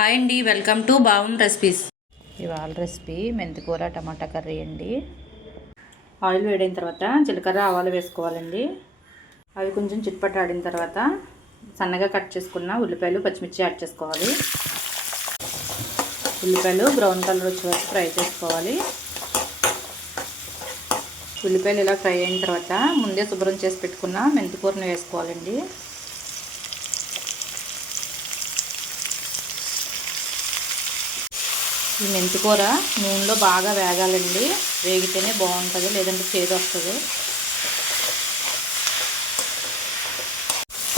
Hi అండి, welcome to బావం recipes. ఇవాళ recipe మెంతికూర టమాటా కర్రీ అండి. ఆయిల్ వేడైన తర్వాత జీలకర్ర ఆవాలు వేసుకోవాలండి. అవి కొంచెం చిట్పటాడిన తర్వాత సన్నగా కట్ చేసుకున్న ఉల్లిపాయలు పచ్చిమిర్చి యాడ్ చేసుకోవాలి. ఉల్లిపాయలు బ్రౌన్ కలర్ వచ్చే వరకు ఫ్రై చేసుకోవాలి. ఉల్లిపాయలు ఇలా ఫ్రై అయిన తర్వాత ముందే శుభ్రం చేసి పెట్టుకున్న మెంతికూరను వేసుకోవాలండి. ఈ మెంతికూర నూనెలో బాగా వేగాలండి. వేగితేనే బాగుంటుంది, లేదంటే చేదు వస్తుంది.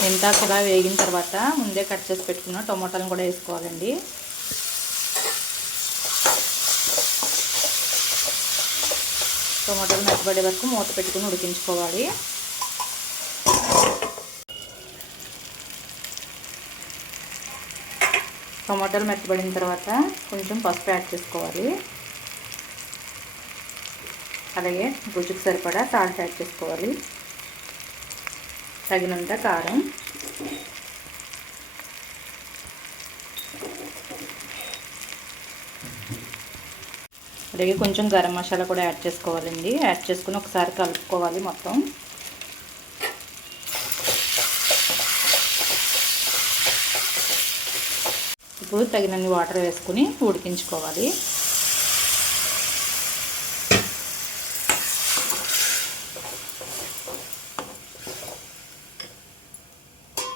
మెంతాకు ఇలా వేగిన తర్వాత ముందే కట్ చేసి పెట్టుకున్న టమాటాలను కూడా వేసుకోవాలండి. టమాటాలు మెత్తబడే వరకు మూత పెట్టుకుని ఉడికించుకోవాలి. టమాటాలు మెత్తబడిన తర్వాత కొంచెం పసుపు యాడ్ చేసుకోవాలి. అలాగే రుచికి సరిపడా సాల్ట్ యాడ్ చేసుకోవాలి. తగినంత కారం, అలాగే కొంచెం గరం మసాలా కూడా యాడ్ చేసుకోవాలండి. యాడ్ చేసుకుని ఒకసారి కలుపుకోవాలి మొత్తం. ఇప్పుడు తగినన్ని వాటర్ వేసుకుని ఉడికించుకోవాలి.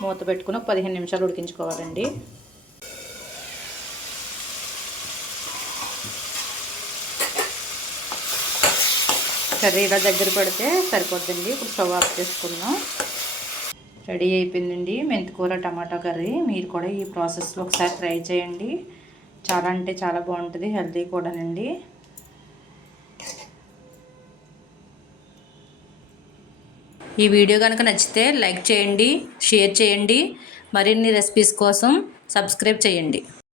మూత పెట్టుకుని ఒక 15 నిమిషాలు ఉడికించుకోవాలండి. కర్రీ ఇలా దగ్గర పెడితే సరిపోద్దండి. ఇప్పుడు స్టవ్ ఆఫ్ చేసుకుందాం. రెడీ అయిపోయిందండి మెంతికూర టమాటా కర్రీ. మీరు కూడా ఈ ప్రాసెస్లో ఒకసారి ట్రై చేయండి. చాలా అంటే చాలా బాగుంటుంది, హెల్తీ కూడానండి. ఈ వీడియో కనుక నచ్చితే లైక్ చేయండి, షేర్ చేయండి. మరిన్ని రెసిపీస్ కోసం సబ్స్క్రైబ్ చేయండి.